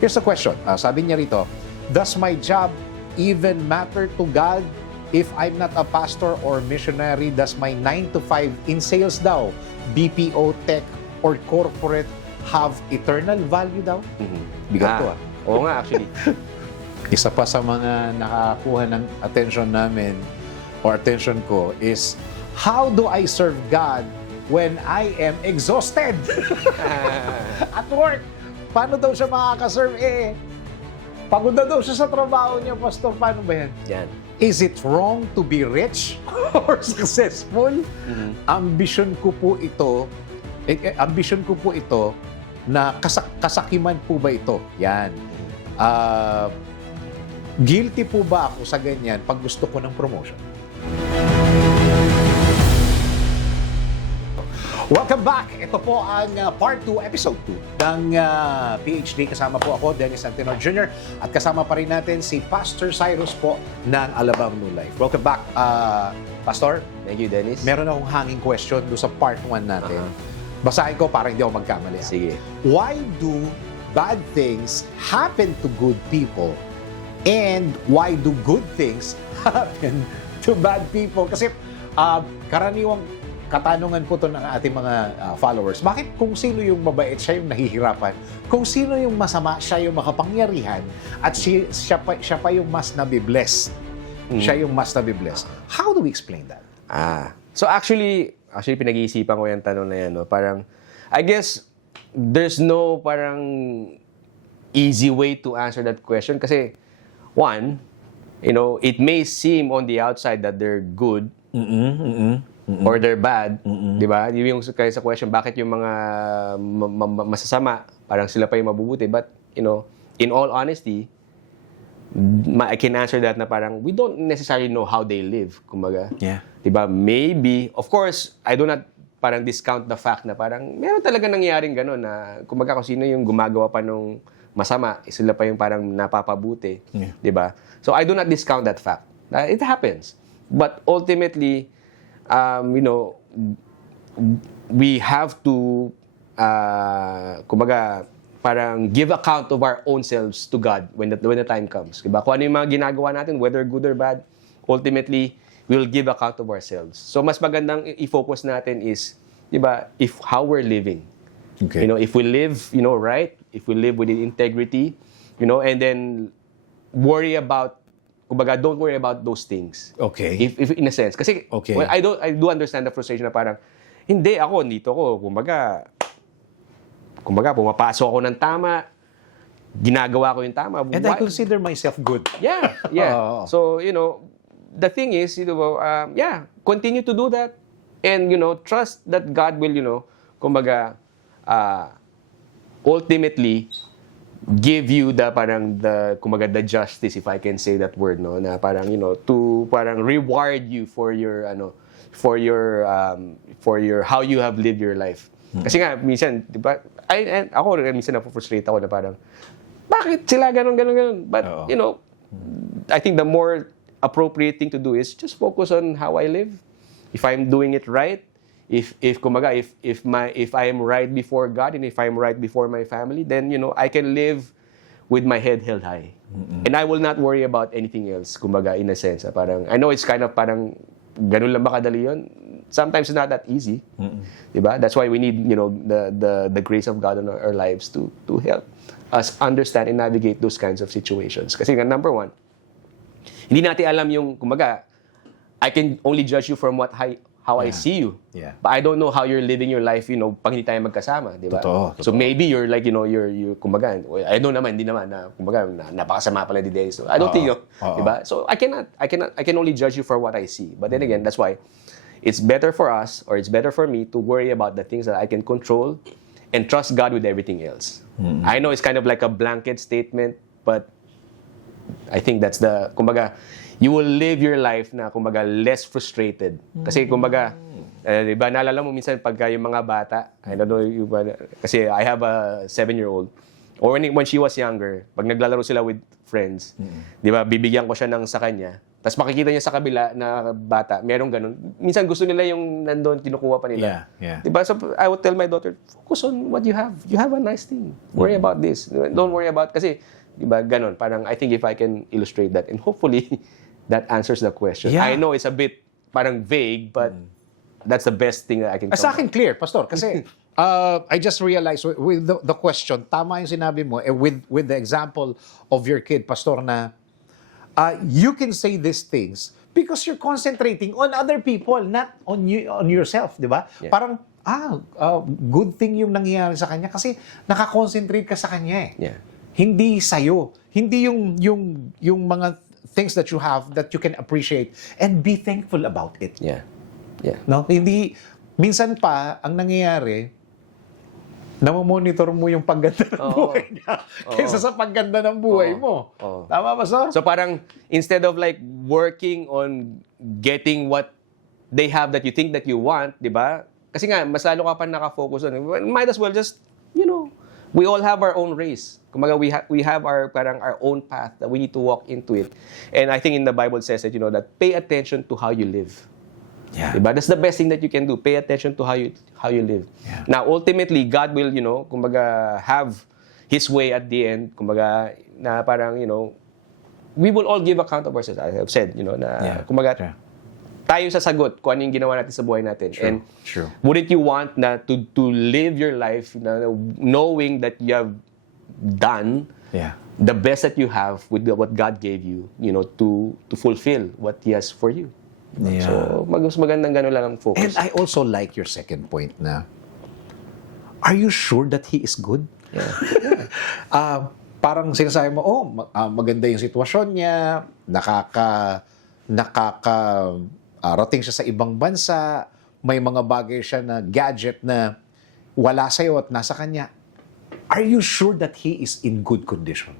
Here's the question. Sabi niya rito, does my job even matter to God? If I'm not a pastor or missionary, does my 9 to 5 in sales daw, BPO, tech, or corporate have eternal value daw? Bigat to Oo nga, actually. Isa pa sa mga nakakuha ng attention namin or attention ko is, how do I serve God when I am exhausted? At work, paano daw siya makakaserve? Pagod na daw siya sa trabaho niya, Pastor. Paano ba yan? Yan. Is it wrong to be rich or successful? Ambisyon ko po ito, na kasakiman po ba ito? Yan. Guilty po ba ako sa ganyan pag gusto ko ng promotion? Welcome back! Ito po ang Part 2, Episode 2 ng PhD. Kasama po ako, Dennis Antenor Jr. At kasama pa rin natin si Pastor Cyrus po ng Alabang New Life. Welcome back, Pastor. Thank you, Dennis. Meron akong hanging question doon sa Part 1 natin. Basahin ko para hindi ako magkamali. Sige. Why do bad things happen to good people? And why do good things happen to bad people? Kasi karaniwang katanungan po to ng ating mga followers. Bakit kung sino yung mabait, siya yung nahihirapan? Kung sino yung masama, siya yung makapangyarihan at siya pa yung mas nabibless. Siya yung mas nabibless. How do we explain that? So actually pinag-iisipan ko yung tanong na yan. No? Parang, I guess, there's no parang easy way to answer that question. Kasi, one, it may seem on the outside that they're good, or they're bad, di ba? Yung kaya sa question, bakit yung mga masasama, parang sila pa yung mabubuti. But, in all honesty, I can answer that na parang, we don't necessarily know how they live, kumbaga. Yeah. Di ba? Maybe, of course, I do not parang discount the fact na parang, meron talaga nangyaring gano'n na, kumbaga kung sino yung gumagawa pa nung masama, sila pa yung parang napapabuti. Yeah. Di ba? So, I do not discount that fact. It happens. But ultimately, we have to, kumbaga, parang give account of our own selves to God when the time comes. Diba? Kung ano yung mga ginagawa natin, whether good or bad, ultimately, we'll give account of ourselves. So, mas magandang i-focus natin is, diba, how we're living. Okay. If we live, right, if we live with integrity, and then worry about, kumbaga, don't worry about those things. Okay. If in a sense. Kasi, okay. Well, I do understand the frustration na parang, hindi, ako, dito ko, kumbaga, pumapasok ako ng tama, ginagawa ko yung tama. And I consider myself good. Yeah. So, the thing is, continue to do that. And, trust that God will, kumbaga, ultimately, give you the justice, if I can say that word, no, na parang, to parang reward you for your how you have lived your life. Kasi nga, minsan, di ba, ako minsan na-frustrate ako na parang, bakit sila ganun? But, I think the more appropriate thing to do is just focus on how I live. If I'm doing it right, if I am right before God and if I'm right before my family, then I can live with my head held high. And I will not worry about anything else, kumbaga, in a sense. Parang, I know it's kind of parang ganun lang ba kadali yun? Sometimes it's not that easy. Diba? That's why we need, the grace of God in our lives to help us understand and navigate those kinds of situations. Kasi nga, number one, hindi natin alam yung, kumbaga, I can only judge you from how I see you. Yeah. But I don't know how you're living your life, pag hindi tayo magkasama, di ba? Totoo. So maybe you're like, you're kumbaga, I know naman, hindi naman, na, kumbaga, napakasama pala ni Dennis. So I don't think, di ba? So I can only judge you for what I see. But then again, that's why it's better for us, or it's better for me to worry about the things that I can control and trust God with everything else. I know it's kind of like a blanket statement, but I think that's kumbaga, you will live your life na, kumbaga, less frustrated. Kasi, kumbaga, diba, naalala mo minsan pagka yung mga bata, I don't know, kasi I have a 7-year-old, or when she was younger, pag naglalaro sila with friends, diba, bibigyan ko siya sa kanya, Tapos makikita niya sa kabila na bata, merong ganun. Minsan gusto nila yung nandun, kinukuha pa nila. Yeah. Diba? So I would tell my daughter, focus on what you have. You have a nice thing. Worry about this. Don't worry about, kasi, diba, ganun. Parang, I think if I can illustrate that, and hopefully, that answers the question. Yeah. I know it's a bit, parang vague, but that's the best thing that I can Sa akin clear, Pastor, kasi I just realized with the question, tama yung sinabi mo, with the example of your kid, Pastor, na you can say these things because you're concentrating on other people, not on you, on yourself, di ba? Yeah. Parang, good thing yung nangyayari sa kanya kasi nakakonsentrate ka sa kanya eh. Yeah. Hindi sa'yo. Hindi yung mga things that you have that you can appreciate and be thankful about it. Yeah. Yeah. No? Hindi, minsan pa, ang nangyayari, namomonitor mo yung pagganda ng buhay niya kaysa sa pagganda ng buhay mo. Tama ba, sir? So parang, instead of like working on getting what they have that you think that you want, di ba? Kasi nga, mas lalo ka pa nakafocus on. Might as well just, we all have our own race. Kumbaga, we have our parang our own path that we need to walk into it. And I think in the Bible says that, that pay attention to how you live. Yeah. Diba? That's the best thing that you can do. Pay attention to how you live. Yeah. Now, ultimately, God will, kumbaga, have His way at the end. Kumbaga, na parang, we will all give account of ourselves. I have said, na, kumbaga, tayo sasagot kung ano yung ginawa natin sa buhay natin. True. And True. wouldn't you want na to live your life knowing that you have done the best that you have with what God gave you, to fulfill what He has for you. Yeah. So, mas magandang gano'n lang ang And focus. I also like your second point na, are you sure that He is good? Yeah. Parang sinasabi mo, maganda yung sitwasyon niya, rating siya sa ibang bansa, may mga bagay siya na gadget na wala sa'yo at nasa kanya. Are you sure that he is in good condition?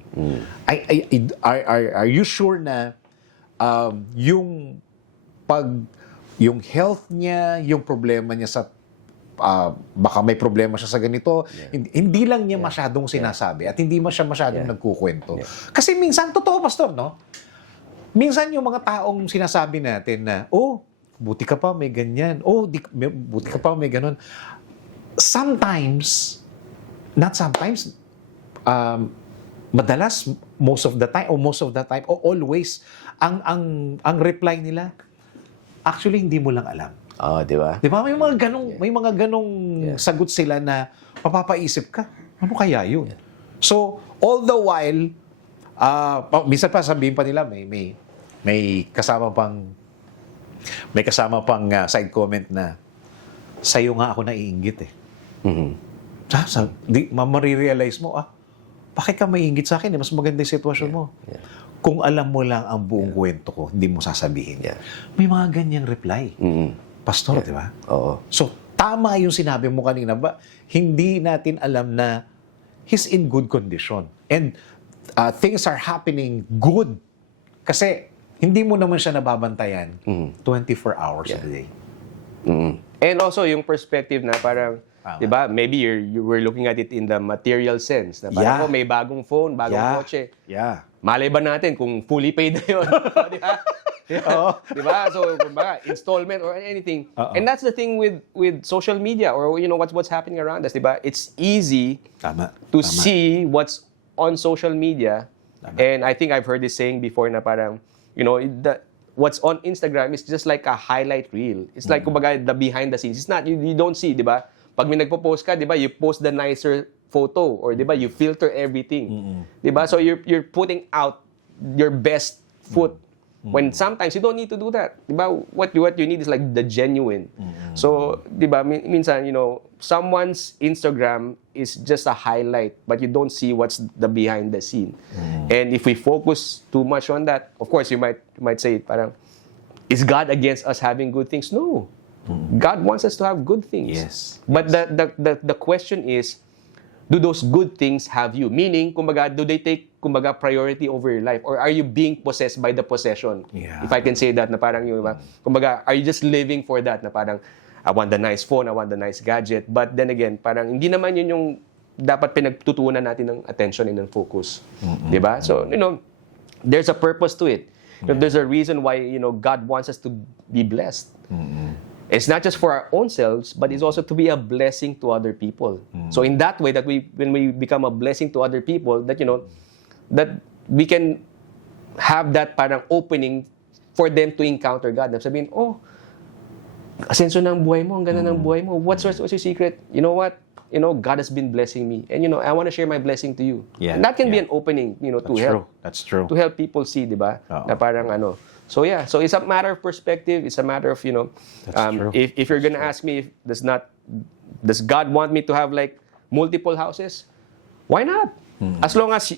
Are you sure na yung health niya, yung problema niya sa baka may problema siya sa ganito, hindi lang niya masyadong sinasabi at hindi siya masyadong nagkukwento. Kasi minsan, totoo, Pastor, no? Minsan yung mga taong sinasabi natin na, buti ka pa, may ganyan. Buti ka pa, may ganon. Sometimes, not sometimes, madalas, most of the time, or always, ang reply nila, actually, hindi mo lang alam. Di ba? Di ba? May mga ganong sagot sila na mapapaisip ka, ano kaya yun? So, all the while, minsan pa sabihin pa nila, may kasama pang side comment na, sa'yo nga ako naiinggit eh. Marirealize mo, bakit ka maiinggit sa akin? Mas maganda yung sitwasyon mo. Kung alam mo lang ang buong kwento ko, hindi mo sasabihin. May mga ganyang reply. Pastor, di ba? Oo. So, tama yung sinabi mo kanina ba? Hindi natin alam na he's in good condition. And things are happening good. Kasi, hindi mo naman siya nababantayan 24 hours a day. And also, yung perspective na parang, di ba, maybe you were looking at it in the material sense. Na parang, may bagong phone, bagong kotse. Yeah. Malay ba natin kung fully paid na yun? Di ba? Di ba? So, kumbaga, installment or anything. And that's the thing with social media or, what's happening around us, di ba? It's easy to see what's on social media. And I think I've heard this saying before na parang, what's on Instagram is just like a highlight reel. It's like, kumbaga, the behind the scenes. It's not, you don't see, di ba? Pag may nagpo-post ka, di ba, you post the nicer photo or di ba, you filter everything. Di ba? So you're putting out your best foot when sometimes you don't need to do that. Di ba? What you need is like the genuine. So, di ba, minsan, someone's Instagram is just a highlight but you don't see what's the behind the scene. And if we focus too much on that, of course, you might say parang, is God against us having good things? No. God wants us to have good things. Yes. But the question is, do those good things have you? Meaning, kumbaga, do they take, kumbaga, priority over your life? Or are you being possessed by the possession? Yeah. If I can say that, na parang, kumbaga, are you just living for that? Na parang, I want the nice phone, I want the nice gadget. But then again, parang, hindi naman yun yung dapat pinagtutuunan natin ng attention and ng focus. Diba? So, there's a purpose to it. There's a reason why, God wants us to be blessed. It's not just for our own selves, but it's also to be a blessing to other people. So in that way, when we become a blessing to other people, that that we can have that parang opening for them to encounter God. Sabihin, oh, asenso ng buhay mo, ang ganda ng buhay mo. What's your secret? You know what? God has been blessing me, and I want to share my blessing to you. Yeah, and that can be an opening, to help. That's true. To help people see, di ba? Na parang So yeah, so it's a matter of perspective. It's a matter of if you're gonna ask me, does God want me to have like multiple houses? Why not? As long as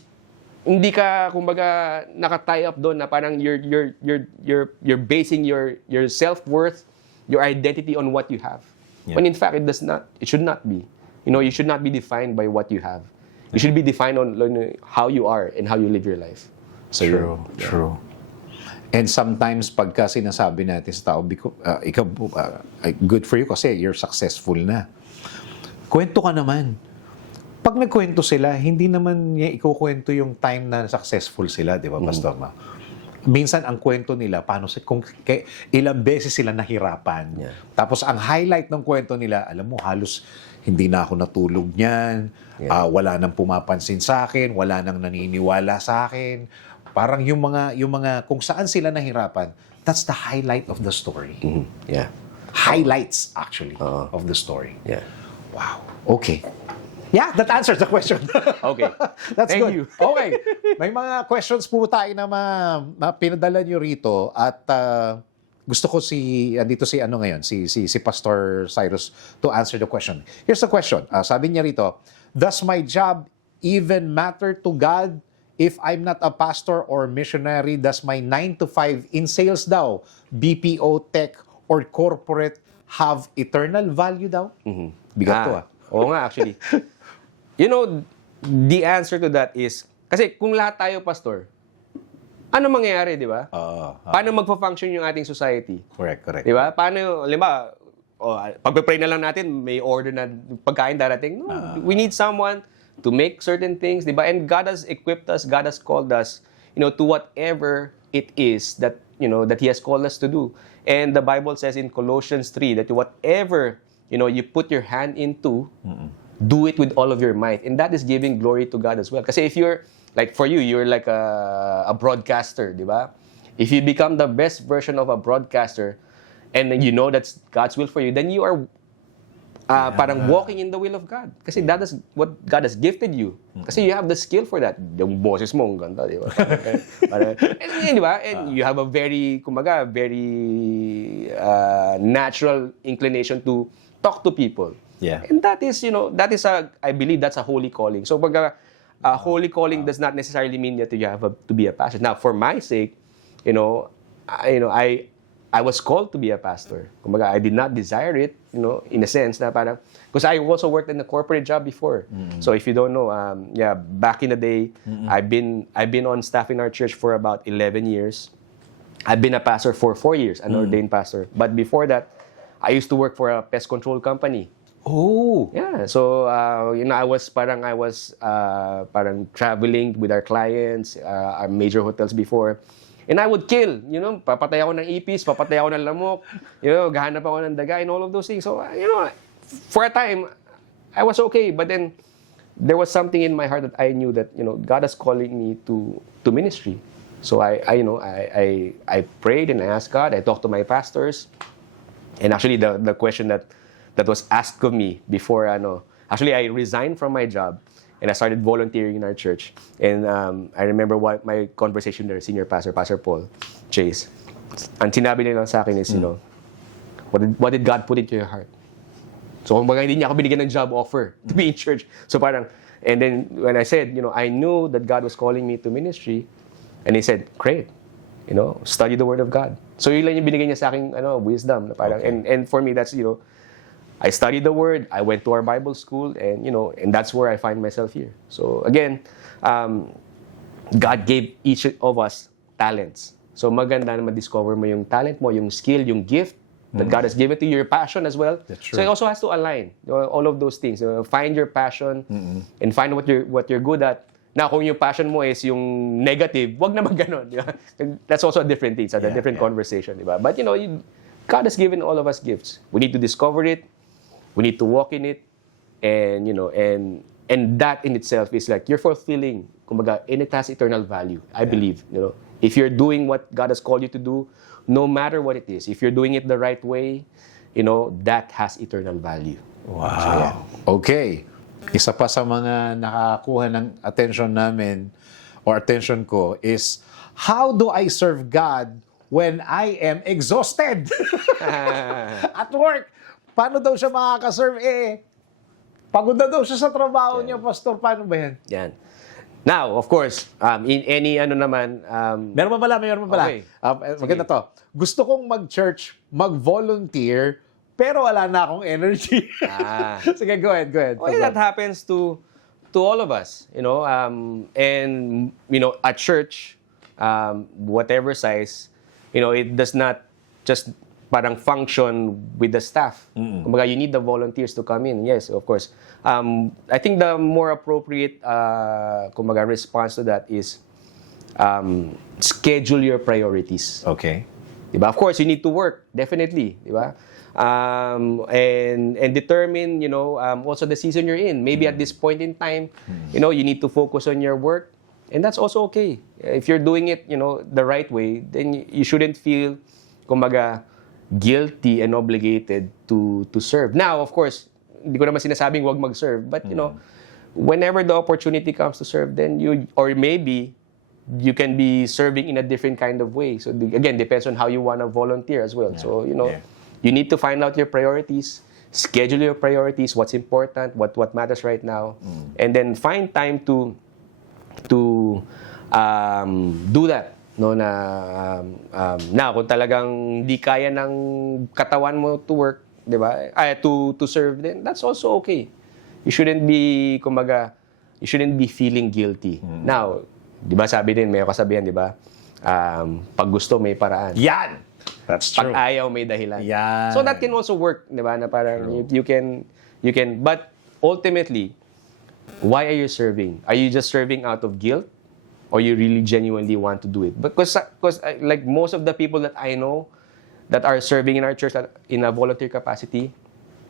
hindi ka kumbaga naka-tie up doon na parang you're basing your self-worth, your identity on what you have. Yeah. When in fact it should not be. You should not be defined by what you have. You should be defined on how you are and how you live your life. So, True. And sometimes pagka sinasabi natin sa tao, ikaw, good for you kasi you're successful na. Kwento ka naman. Pag nagkwento sila, hindi naman niya ikukwento yung time na successful sila, di ba, Pastor Ma? Minsan ang kwento nila, kung ilang beses sila nahirapan. Yeah. Tapos ang highlight ng kwento nila, alam mo, halos hindi na ako natulog niyan, wala nang pumapansin sa akin, wala nang naniniwala sa akin. Parang yung mga kung saan sila nahirapan, that's the highlight of the story. Yeah. Highlights, actually, of the story. Yeah. Wow. Okay. Yeah, that answers the question. Okay. That's Thank good. you. Okay. May mga questions po tayo na pinadala nyo rito at gusto ko si Pastor Cyrus to answer the question. Here's the question. Sabi niya rito, does my job even matter to God if I'm not a pastor or missionary? Does my 9 to 5 in sales daw, BPO, tech, or corporate have eternal value daw? Bigat to Oo nga, actually. The answer to that is, kasi kung lahat tayo, pastor, ano mangyayari, di ba? Paano magpa-function yung ating society? Correct. Di ba? Paano, limba, pagpe-pray na lang natin, may order na pagkain darating. No, we need someone to make certain things, di ba? And God has equipped us, God has called us, to whatever it is that, that He has called us to do. And the Bible says in Colossians 3 that whatever you put your hand into, do it with all of your might. And that is giving glory to God as well. Kasi if you're, like for you, you're like a broadcaster, di ba? If you become the best version of a broadcaster, and then that's God's will for you, then you are parang walking in the will of God. Kasi that is what God has gifted you. Kasi you have the skill for that. Yung boses mo, ang ganda, di ba? And, di ba? And you have a very natural inclination to talk to people. Yeah. And that is, I believe that's a holy calling. So, a holy calling does not necessarily mean that you have to be a pastor. Now, for my sake, I was called to be a pastor. Kumbaga, I did not desire it, in a sense na parang, because I also worked in a corporate job before. So if you don't know, back in the day, I've been on staff in our church for about 11 years. I've been a pastor for 4 years, an ordained pastor. But before that, I used to work for a pest control company. Oh. Yeah. So, I was traveling with our clients, our major hotels before. And I would kill, papatay ako ng ipis, papatay ako ng lamok, gahanap ako ng daga, and all of those things. So, for a time, I was okay. But then, there was something in my heart that I knew that, God is calling me to ministry. So, I prayed and I asked God. I talked to my pastors. And actually, the question that was asked of me before, actually, I resigned from my job and I started volunteering in our church. And I remember what my conversation there, senior pastor, Pastor Paul Chase, ang sinabi nila sa akin is, what did God put into your heart? So, kumbaga, hindi niya ako binigyan ng job offer to be in church. So, parang, and then when I said, I knew that God was calling me to ministry, and He said, great, study the Word of God. So, yun lang yung binigay niya sa akin, wisdom. Na parang, and for me, that's, I studied the Word, I went to our Bible school, and, and that's where I find myself here. So, again, God gave each of us talents. So, maganda na ma-discover mo yung talent mo, yung skill, yung gift that God has given to you, your passion as well. That's true. So, it also has to align all of those things. Find your passion and find what you're good at, Now, kung yung passion mo is yung negative, wag naman ganun. Di ba? That's also a different thing. It's a different conversation. Di ba? But God has given all of us gifts. We need to discover it. We need to walk in it. And, and that in itself is like, you're fulfilling, kumbaga, and it has eternal value, I believe. If you're doing what God has called you to do, no matter what it is, if you're doing it the right way, that has eternal value. Wow. So, yeah. Okay. Isa pa sa mga nakakuha ng attention namin or attention ko is, how do I serve God when I am exhausted? At work. Paano daw siya makakaserve? Pagod na daw siya sa trabaho niya, Pastor. Paano ba yan? Yan. Now, of course, in any naman... Meron pa pala. Okay. Maganda to. Gusto kong mag-church, mag-volunteer, pero wala na akong energy. Sige, go ahead. Well, that happens to all of us, and at church, whatever size, it does not just parang function with the staff. Kumbaga, you need the volunteers to come in. Yes, of course. I think the more appropriate kumbaga response to that is schedule your priorities. Okay. Diba? Of course, you need to work, definitely, diba? And determine, also the season you're in. Maybe at this point in time, you need to focus on your work, and that's also okay. If you're doing it, the right way, then you shouldn't feel, kumbaga, guilty and obligated to serve. Now, of course, hindi ko naman sinasabing wag mag-serve, but whenever the opportunity comes to serve, then maybe you can be serving in a different kind of way. So again, depends on how you want to volunteer as well. So you need to find out your priorities, schedule your priorities, what's important, what matters right now, and then find time to do that. Now, kung talagang di kaya ng katawan mo to work, di ba? To serve, then that's also okay. You shouldn't be, kumbaga, you shouldn't be feeling guilty. Now, di ba sabi din, may kasabihan, di ba? Pag gusto, may paraan. Yan! That's true. Pag ayaw, may dahilan. Yan. So that can also work, di ba? Na parang you can, but ultimately, why are you serving? Are you just serving out of guilt? Or you really genuinely want to do it? Because like most of the people that I know that are serving in our church in a volunteer capacity,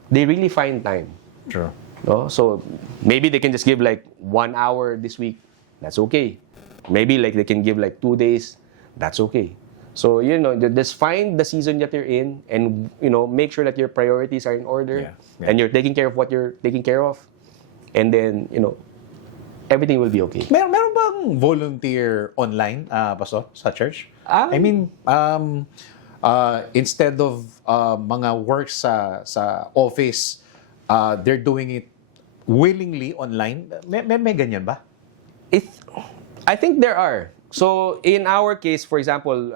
they really find time. True. No? So maybe they can just give like 1 hour this week. That's okay. Maybe like they can give like 2 days. That's okay. So, just find the season that you're in and, make sure that your priorities are in order and you're taking care of what you're taking care of. And then, everything will be okay. Meron bang volunteer online, Pastor, sa church? I mean, instead of mga work sa office, they're doing it willingly online. May ganyan ba? I think there are. So, in our case, for example,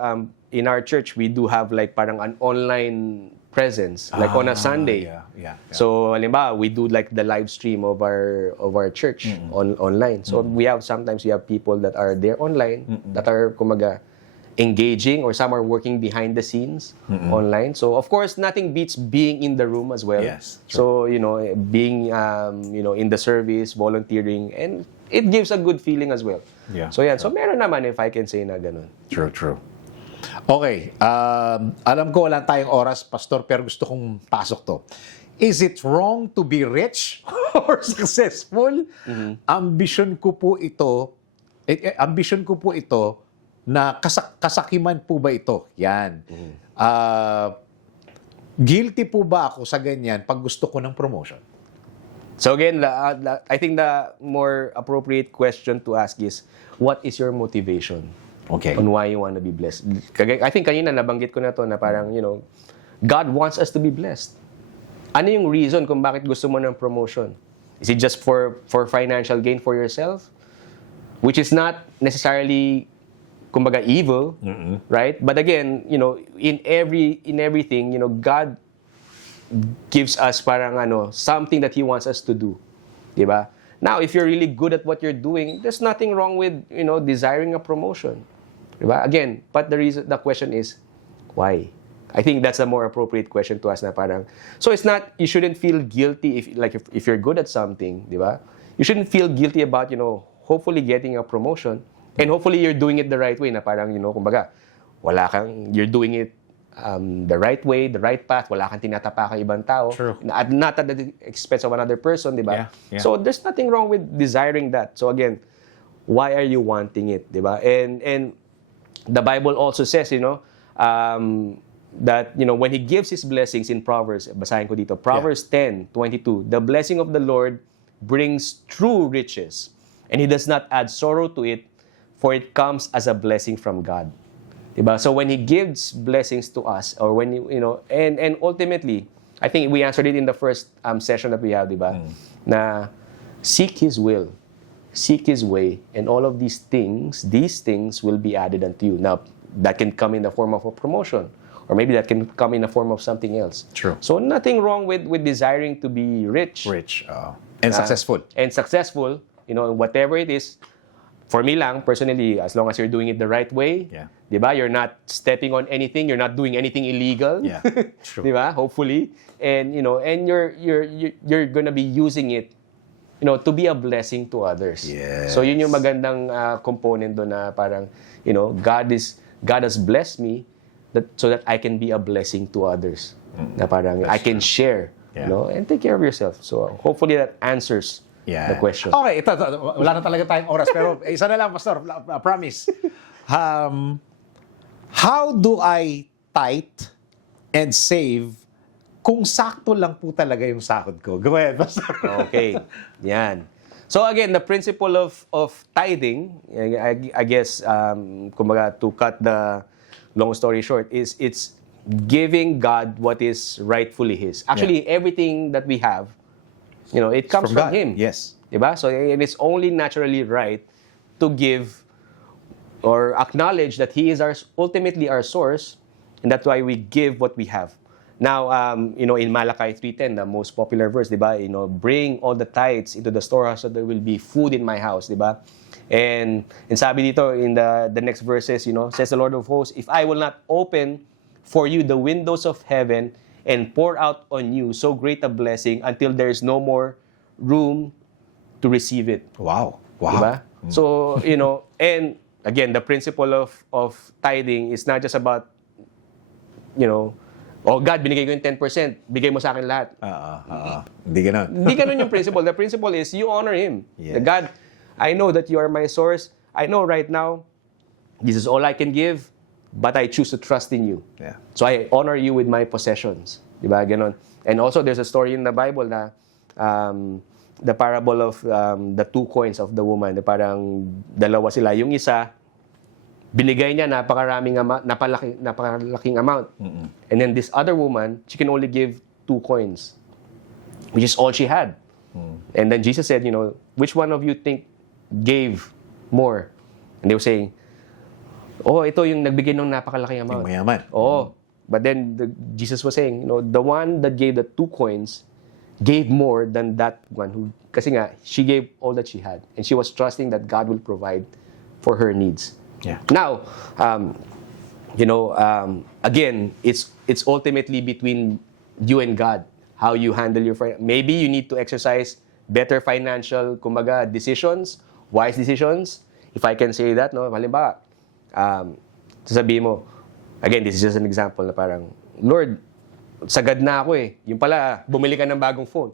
in our church, we do have like parang an online presence, like on a Sunday. Yeah. So, halimbawa, we do like the live stream of our church online. So, sometimes we have people that are there online that are, kumaga, engaging, or some are working behind the scenes online. So, of course, nothing beats being in the room as well. Yes, so, being, in the service, volunteering, and it gives a good feeling as well. Yeah. So, yan. So, meron naman, if I can say na ganun. True. Okay. Alam ko wala tayong oras, Pastor, pero gusto kong pasok to. Is it wrong to be rich or successful? Ambition ko po ito na kasakiman po ba ito? Yan. Guilty po ba ako sa ganyan pag gusto ko ng promotion? So again, I think the more appropriate question to ask is, what is your motivation? Okay. On why you want to be blessed? I think kanina nabanggit ko na to na parang, God wants us to be blessed. Ano yung reason kung bakit gusto mo ng promotion? Is it just for financial gain for yourself? Which is not necessarily, kumbaga, evil, right? But again, in everything, God gives us parang something that He wants us to do. Diba? Now, if you're really good at what you're doing, there's nothing wrong with, desiring a promotion. Diba? Again, but the question is, why? I think that's a more appropriate question to ask na parang, so it's not, you shouldn't feel guilty if you're good at something, diba? You shouldn't feel guilty about, hopefully getting a promotion, and hopefully you're doing it the right way, na parang, kumbaga, you're doing it the right way, the right path, wala kang tinatapakang ibang tao, True. not at the expense of another person, di ba? Yeah. So there's nothing wrong with desiring that. So again, why are you wanting it, di ba? And the Bible also says, that, when He gives His blessings in Proverbs, basahin ko dito, Proverbs 10:22, the blessing of the Lord brings true riches, and He does not add sorrow to it, for it comes as a blessing from God. Diba? So when He gives blessings to us, or when and ultimately, I think we answered it in the first session that we have, diba? Na seek His will, seek His way, and all of these things will be added unto you. Now, that can come in the form of a promotion, or maybe that can come in the form of something else. True. So nothing wrong with desiring to be rich. And successful. And successful, whatever it is. For me lang, personally, as long as you're doing it the right way, diba? You're not stepping on anything, you're not doing anything illegal. Yeah, true. Diba? Hopefully. And, and you're gonna be using it, to be a blessing to others. Yes. So yun yung magandang component doon na parang, God has blessed me so that I can be a blessing to others. Na parang I can share, and take care of yourself. So hopefully that answers the question. Okay, ito, wala na talaga tayong oras, pero isa na lang, Pastor, promise. How do I tithe and save kung sakto lang po talaga yung sahod ko? Go ahead, Pastor. Okay, yan. So again, the principle of tithing, I guess, kumbaga, to cut the long story short, is it's giving God what is rightfully His. Actually, everything that we have, it comes from God. Him. Yes. Diba? So and it's only naturally right to give or acknowledge that He is ultimately our source, and that's why we give what we have. Now, in Malachi 3:10, the most popular verse, diba? Bring all the tithes into the storehouse so there will be food in my house, diba? And sabi dito in the next verses, says the Lord of hosts, if I will not open for you the windows of heaven and pour out on you so great a blessing until there is no more room to receive it. Wow. Diba? So, and again, the principle of tithing is not just about, oh God, binigay ko yung 10%, bigay mo sa akin lahat. Hindi ganun. Hindi ganun yung principle. The principle is you honor Him. Yes. God, I know that you are my source. I know right now, this is all I can give, but I choose to trust in you. Yeah. So I honor you with my possessions. Diba? Ganon. And also, there's a story in the Bible na the parable of the 2 coins of the woman. Na parang dalawa sila. Yung isa, binigay niya napakalaking amount. And then this other woman, she can only give 2 coins, which is all she had. And then Jesus said, which one of you think gave more? And they were saying, oh, ito yung nagbigay ng napakalaking amount. Yung mayaman. Oh, but then Jesus was saying, the one that gave the 2 coins gave more than that one who, kasi nga, she gave all that she had. And she was trusting that God will provide for her needs. Yeah. Now, again, it's ultimately between you and God, how you handle your maybe you need to exercise better financial, kumbaga, decisions, wise decisions. If I can say that, no, halimbawa, sasabihin mo, again, this is just an example na parang, Lord, sagad na ako eh. Yung pala, bumili ka ng bagong phone.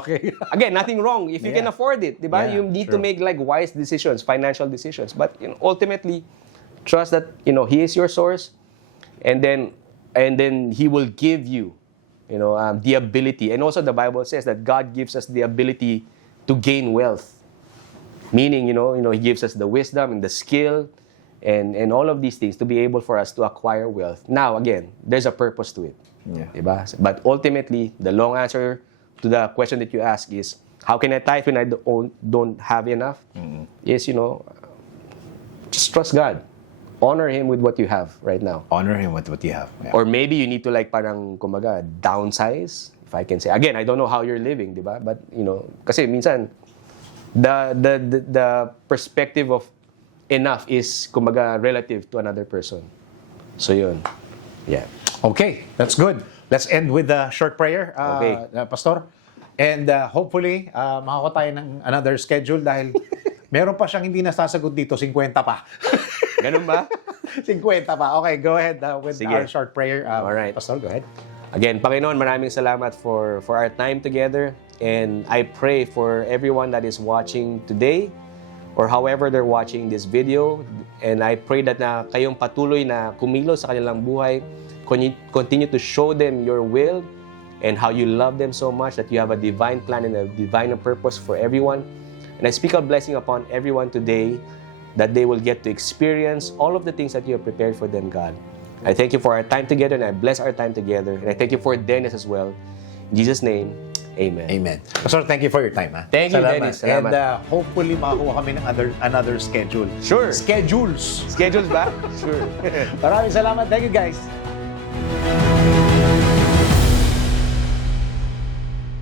Okay. Again, nothing wrong if you can afford it, di ba? Yeah, You need true. to make like wise decisions, financial decisions. But ultimately, trust that He is your source, and then He will give you, the ability. And also, the Bible says that God gives us the ability to gain wealth. Meaning, He gives us the wisdom and the skill, and all of these things to be able for us to acquire wealth. Now, again, there's a purpose to it. Yeah. Diba? But ultimately, the long answer to the question that you ask is, how can I tithe when I don't have enough? Is, just trust God. Honor Him with what you have right now. Honor Him with what you have. Yeah. Or maybe you need to parang, kumaga, downsize, if I can say. Again, I don't know how you're living, diba? But, kasi minsan, the perspective of enough is, kumaga, relative to another person. So, yun. Yeah. Okay, that's good. Let's end with a short prayer, Okay. Pastor. And hopefully, makakuha tayo ng another schedule dahil Meron pa siyang hindi nasasagot dito, 50 pa. Ganun ba? 50 pa. Okay, go ahead with Sige. our short prayer. Alright. Pastor, go ahead. Again, Panginoon, maraming salamat for our time together. And I pray for everyone that is watching today or however they're watching this video. And I pray that na kayong patuloy na kumilos sa kanilang buhay. Continue to show them your will and how you love them so much, that you have a divine plan and a divine purpose for everyone. And I speak a blessing upon everyone today, that they will get to experience all of the things that you have prepared for them, God. I thank you for our time together, and I bless our time together. And I thank you for Dennis as well. In Jesus' name, amen. Amen. Pastor, thank you for your time. Thank you, Dennis. Salamat. And hopefully, makakuha kami ng another schedule. Sure. Schedules. Schedules ba? Sure. Maraming salamat. Thank you, guys.